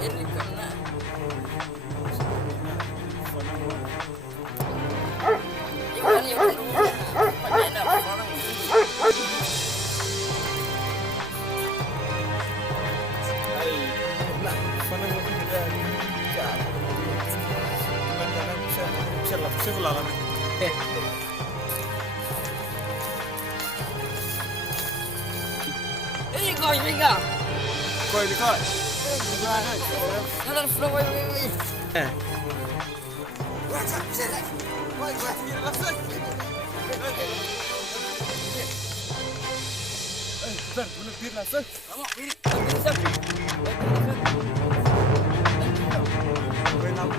Erikana. Ikan yang kedua, banyak orang. Ay, nah, fanang mo kita ya. Mana bisa lalan. Kau juga. Koi di koi. Jangan flow, woi. Sir, boleh bir lah, sir. Kamu pilih, bisa. Koi nama.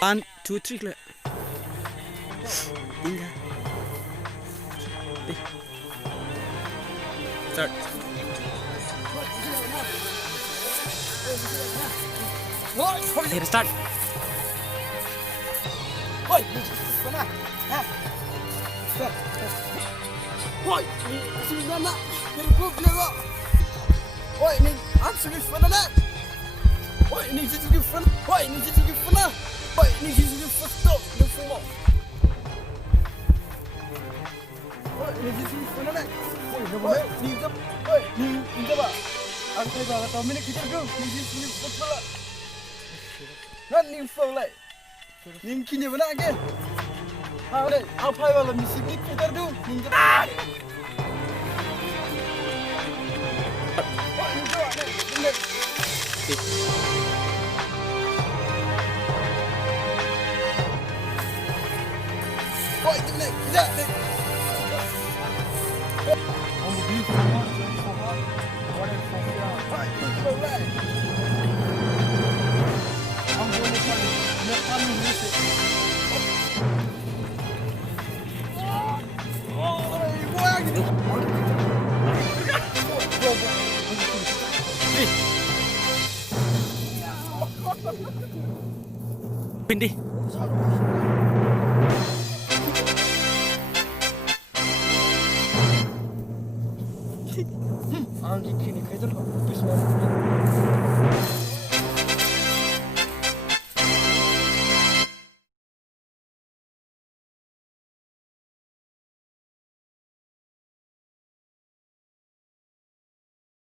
One, two, three, le. Inga. Start. Here, start. Woi, sana. Woi, sini mana? Terus lego. Woi, ini aku sini mana? Woi, ini sini mana? Woi, ini sini mana? Woi, ini sini foto, ini foto. Woi, ini sini mana? Woi, ni jap. Woi, ni jap. Aku tengok atau minit kita dulu. Ni sini foto lah. Nan ni foto lah. Ni kini mana ke? Ada apa yang dalam misi ni kita dulu. Ni jap. Woi, ni jap. Ni. Woi, ni. Tidak. Kamu beli semua. Woi, ni foto lah. Kamu boleh makan ni. Pindi. Anjing kini kerja kok. Bismillah.